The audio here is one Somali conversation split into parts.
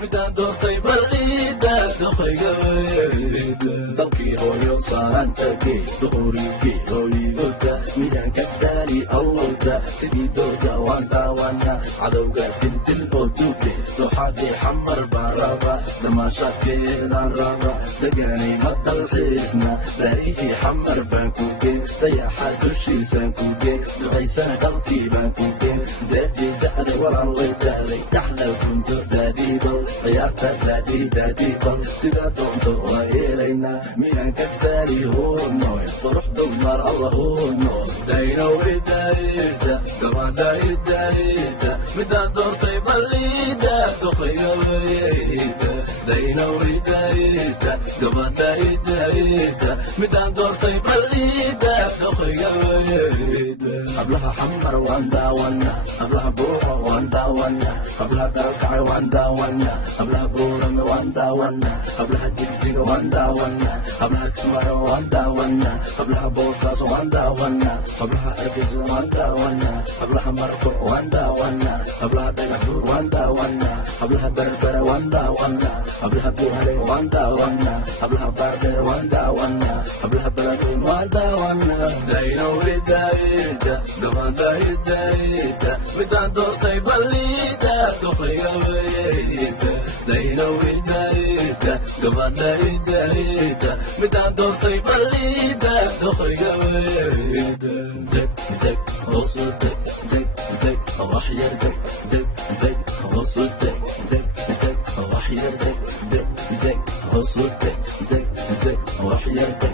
midaan doortay balciida doqayga weyda dalkii hooyo saantagey duhurigii hooyigooda midaan ka daali awooda sidii dooda waan daawana cadowga dildil oo duuge doxadii xamar baan raba damaashaadkeedaan raba degaanay ma dalxiisna daarihii xamar baan ku geen dayaxa dushiisaan ku geen ducaysana dalkii baan ku geen daadii da'da walaan way daalay dhaxda kunto daadiibal ciyaarta daadiibal sida doonto waa yeelaynaa miyaan ka daali huudnoy qurux dumar alla huudnoy daynow idaayida gabadha idaayida midaan doortay balliida doqayga weyda daynow idaayida gabadha idaayida midaan doortay balliida doqayga weyda hablaha xamar waan daawana hablaha buuxa waan daawana hablaha dalkacay waan daawana hablaha buurame waan daawana hablaha jigjiga waan daawana hablaha kismaayo waan daawana hablaha boosaaso waan daawana hablaha hargeysa waan daawana hablaha marko waan daawana hablaha dhagaxbuur waan daawana hablaha berbera waan daawana hablaha buuhale waan daawana hablaha baardheer waan daawana hablaha balagoyn waan daawana daynow idaayida gabadha idaayida midaan doortay balliida doqayga weyda daynow idaayida gabadha idaayida midaan doortay balliida doqayga weyda deg deg hoosu deg deg deg wax yar deg deg deg hoosu deg deg deg wax yar deg deg deg hoosu deg deg deg wax yar deg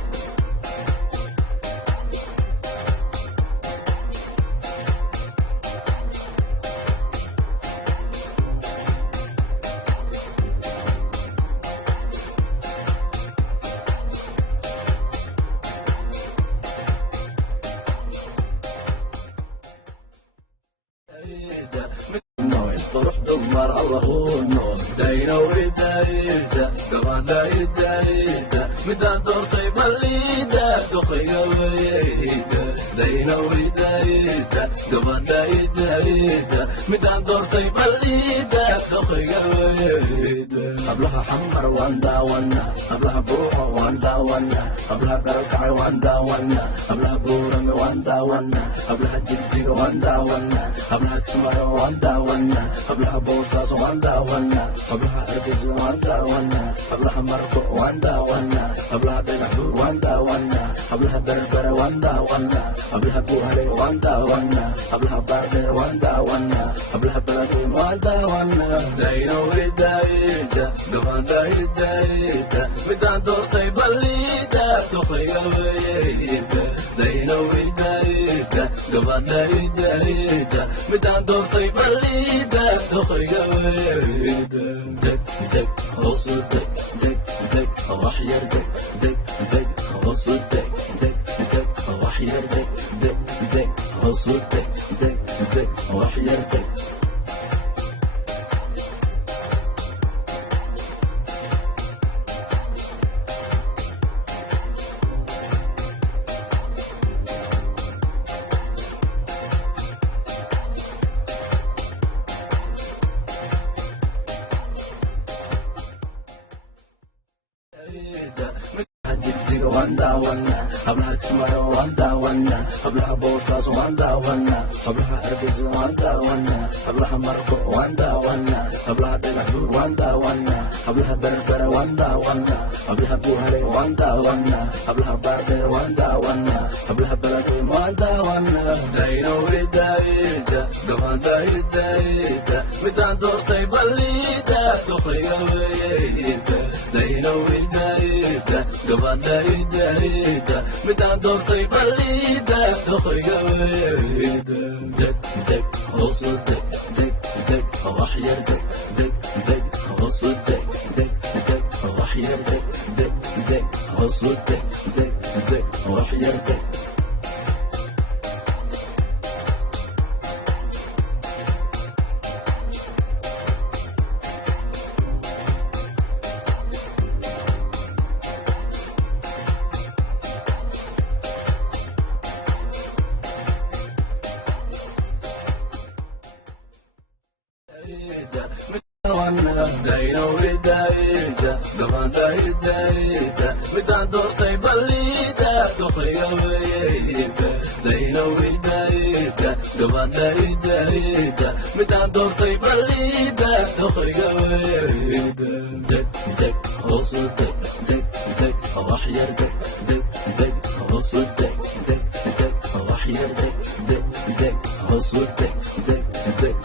qurux dumar alla huudnoy daynow idaayida gabadha idaayida midaan doortay balliida doqayga weyda daynow idaayida gabadha idaayida midaan doortay balliida doqayga weyda hablaha xamar waan daawana hablaha buuxa waan daawana hablaha dalkacay waan daawana hablaha buurame waan daawana hablaha jigjiga waan daawana hablaha kismaayo waan daawana hablaha boosaaso waan daawana hablaha hargeysa waan daawana hablaha marko waan daawana hablaha dhagaxbuur waan daawana hablaha berbera waan daawana hablaha buuhale waan daawana hablaha baardheer waan daawana hablaha balagoyn waan daawana daynow idaayida gabadha idaayida midaan doortay balliida doqayga weyda daynow idaayida gabadha idaayida midaan doortay balliida doqayga weyda deg deg hoosu deg deg deg wax yar deg deg deg hoosu deg deg deg wax yar deg deg deg hoosu deg deg deg wax yar deg jigjiga waan daawana hablaha kismaayo waan daawana hablaha boosaaso waan daawana hablaha hargeysa waan daawana hablaha marko waan daawana hablaha dhagaxbuur waan daawana hablaha berbera waan daawana hablaha buuhale waan daawana hablaha baardheer waan daawana hablaha balagoyn waan daawana daynow idaayida gabadha idaayida midaan doortay balliida doqayga weyda daynow idaayida gabadha idaayida midaan doortay balliida doqayga weyda deg deg hoosu deg deg deg wax yar deg deg deg hoosu deg deg deg wax yar deg deg deg hoosu deg deg deg wax yar deg دقيقة ويدا دينا ويدا دوان دايدا مدان دور طيب الليدا دقيقة ويدا دك دك غص دك دك دك راح يردك دك دك غص دك دك دك راح يردك دك دك غص دك دك دك